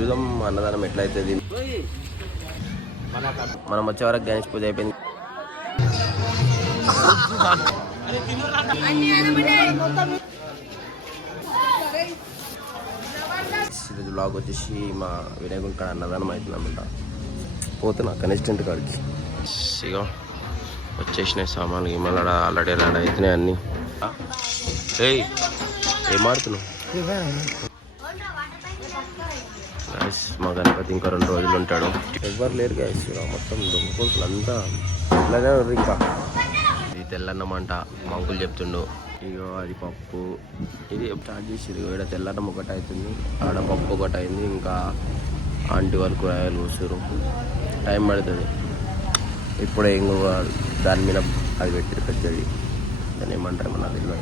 చూద్దాం అన్నదానం ఎట్లయితుంది. మనం వచ్చే వరకు గణేష్ పూజ అయిపోయింది. ఈరోజు బ్లాగ్ వచ్చేసి మా వినాయకుడి కాడ అన్నదానం అవుతుంది అనమాట. పోతున్నా కనిస్టెంట్ కాడికి. ఇగో వచ్చేసినాయి సామాన్లు గిమ్మలు ఆల్రెడీ రెడీ అవుతున్నాయి అన్నీ. ఏయ్ ఏం ఆడుతున్నావు? గాయస్ మా గణపతి ఇంకా 2 రోజులు ఉంటాడు. ఎవ్వరు లేరు గాయస్. మొత్తం దొంగకోసులు అంతా ఇట్లానే ఉన్నారు. ఇంకా ఇది తెల్లన్నం అంట మా అంకుల్ చెప్తుండు. ఇగో అది పప్పు. ఇది స్టార్ట్ చేసి ఇక్కడ తెల్లన్నం ఒకటి అవుతుంది, ఆడ పప్పు ఒకటి అయింది. ఇంకా ఆంటీ వాళ్ళు కూరగాయలు కూర్చురు. టైం పడుతుంది. ఇప్పుడే ఇంకో దాని మీద అది పెట్టి పెద్దది దాన్ని ఏమంటారు మన తెలియదు.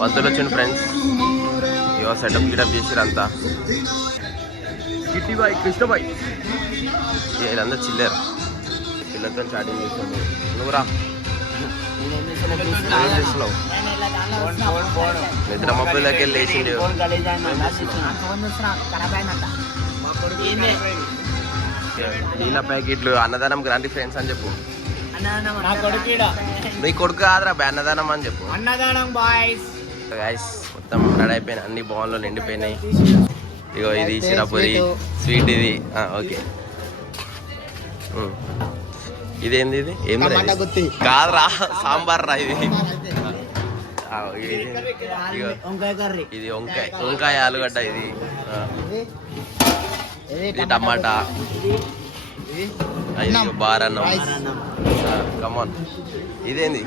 పంతులు వచ్చిండు ఫ్రెండ్స్. ఇవో సెటప్ గిటప్ చేసిరు అంతా. కిట్టి బాయ్ కృష్ణబాయ్ ఇదంతా చిల్లర్. పిల్లలతో స్టార్టింగ్ చేస్తాను. నువ్వురా నిద్ర మబ్బులకి వెళ్ళి లేచిండు. నీళ్ళ ప్యాకెట్లు అన్నదానం గ్రాంటి ఫ్రెండ్స్ అని చెప్పు. నీ కొడుకు కాదురా అన్నదానం అని చెప్పు. మొత్తం రెడీ అయిపోయినాయి. అన్ని బౌన్లో నిండిపోయినాయి. ఇగో ఇది చిరపురి స్వీట్. ఇది ఓకే. ఇదేంది? ఇది ఏం కాదురా సాంబార్ రా. ఇది ఇది వంకాయ ఆలుగడ్డ. ఇది టమాటా. ఇది బారన్నం. కమాన్. ఇదేంది?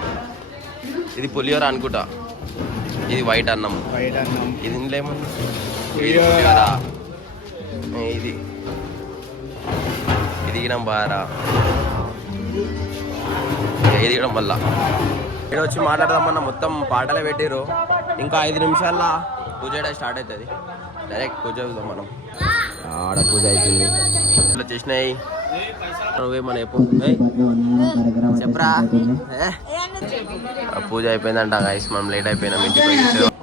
ఇది పులిహోర అనుకుంటా. ఇది వైట్ అన్నం. ఇది ఇంట్లో ఏమన్నా పులిహోర. ఇది గినం బారా. ఇది కూడా మళ్ళా ఇక్కడ వచ్చి మాట్లాడదామన్నా. మొత్తం పాటలే పెట్టారు. ఇంకా 5 నిమిషాల్లో పూజ స్టార్ట్ అవుతుంది. డైరెక్ట్ పూజ అవుతాం మనం. ఆడ పూజ అవుతుంది. ఇట్లా చేసినాయి. నువ్వేమన్నా చెప్పరా. పూజ అయిపోయిందంట గైస్. మనం లేట్ అయిపోయినాం ఇంటికి.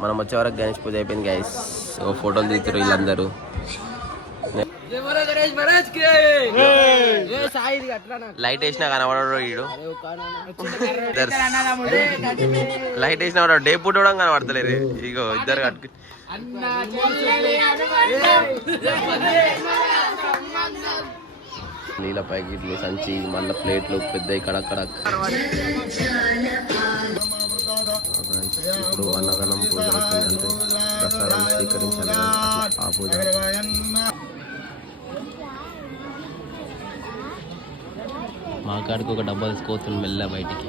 మనం వచ్చే వరకు గణేష్ పూజ అయిపోయింది గైస్. ఫోటోలు తీస్తారు వీళ్ళందరూ. లైట్ వేసినా కనబడడు వీడు. లైట్ వేసినా డే పూట కూడా కనబడతలేరు. ఇగో ఇద్దరు కట్టుకు నీళ్ళ ప్యాకెట్లు, సంచి, మళ్ళీ ప్లేట్లు పెద్దవి కడక్కడక్. ఇప్పుడు అన్నదానం పూజ అవుతుందంటే ప్రసాదం స్వీకరించాలి. ఆ పూజ మా కాడికి ఒక డబ్బా తీసుకోవచ్చు మెల్ల బయటికి.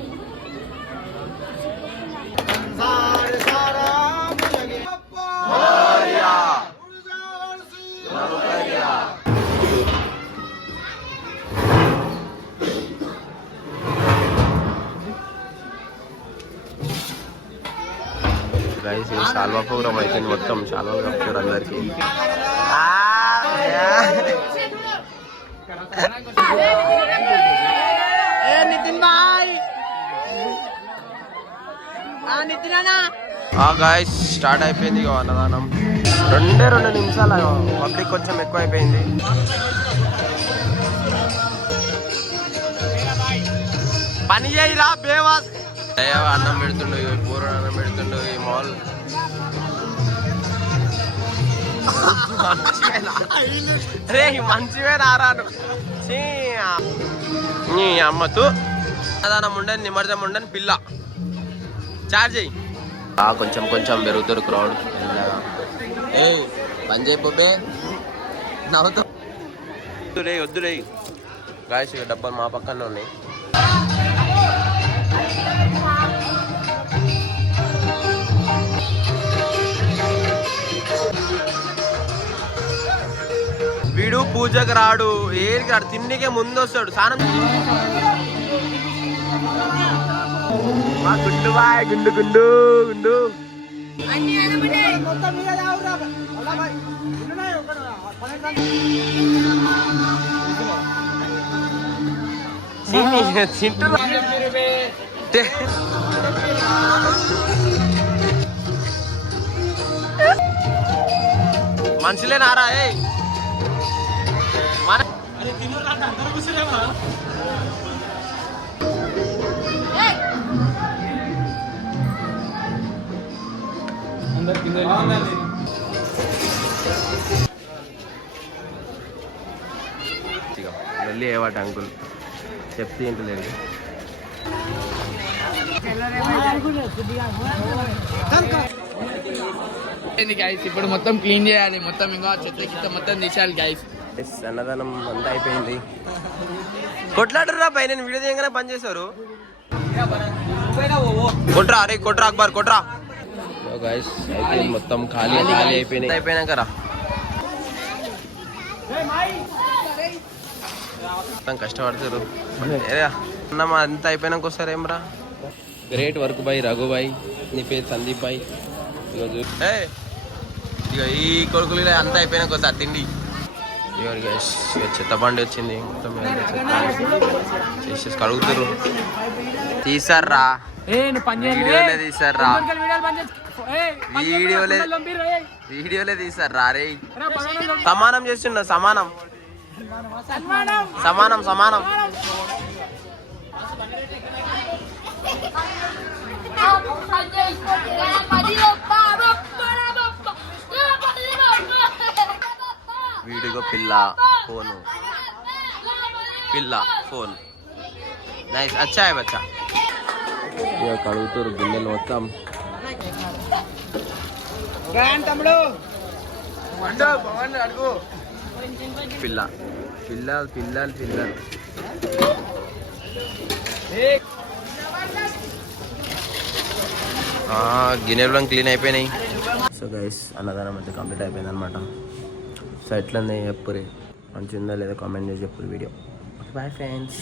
గైస్ శాల్వా ప్రోగ్రామ్ అయిపోయింది. మొత్తం శాల్వాలు కప్పారు అందరికి. గాయస్ స్టార్ట్ అయిపోయింది అన్నదానం. 2 నిమిషాలు. పబ్లిక్ కొంచెం ఎక్కువ అయిపోయింది. పని చేయరా బేవాస్. అన్నం పెడుతుండు, పూర్వ అన్నం పెడుతుండు. ఈ మాల్ రే మంచివే రారాను. నీ అమ్మతూ అన్నదానం ఉండని నిమజ్జనం ఉండని పిల్ల చార్జ్ అయ్యి. కొంచెం కొంచెం పెరుగుతారు క్రౌడ్. ఏ పని చేయబోబే నవ్వుతా. వద్దులే వద్దులే గాయస్. డబ్బాలు మా పక్కనే ఉన్నాయి. వీడు పూజకు రాడు, ఏరికి రాడు, తిండికే ముందు వస్తాడు. స్నానం గుండు బాయ్ గుండు గుండు గుండు. మనుషులే నారా మన వెళ్ళి ఏవాట అంకుల్ చెప్తే ఏంటలేదు. ఇప్పుడు మొత్తం క్లీన్ చేయాలి, మొత్తం ఇంకా చెత్త గిత్త మొత్తం తీసేయాలి గైస్. అన్నదానం అంతా అయిపోయింది. కొట్లాడరా పై నేను వీడియో తీయగానే పని చేశారు. కొట్రా అరే కొట్రా అక్బర్ కొట్రా. గైస్ అయిపోయింది మొత్తం ఖాళీ ఖాళీ అయిపోయినాయి. అయిపోయినాక రా మొత్తం కష్టపడతారు అన్న. అంతా అయిపోయినాక వస్తారు ఏం రా. Great work boy Raghu boy, నీ పేరు సందీప్ బాయ్. ఇక ఈ కొడుకులు అంతా అయిపోయినాక వస్తారు తిండి. చెత్త బండి వచ్చింది మొత్తం చేసేసి కడుగుతారు. తీసారా వీడియోలే తీసారా వీడియోలే తీసారా రే. సమానం చేస్తుండ సమానం సమానం సమానం. వీడిగో పిల్ల ఫోను పిల్ల ఫోన్ నైస్ అచ్చా బచ్చా. ఇక కడుగుతారు గిన్నెలు మొత్తం. పిల్ల పిల్లలు పిల్లలు పిల్లలు గిన్నెలు క్లీన్ అయిపోయినాయి. సో గైస్ అన్నదానం అయితే కంప్లీట్ అయిపోయింది అనమాట. సో ఎట్లా ఎప్పుడు మంచిగా ఉందా లేదా కామెంట్ చేసి చెప్పు వీడియో. Bye friends.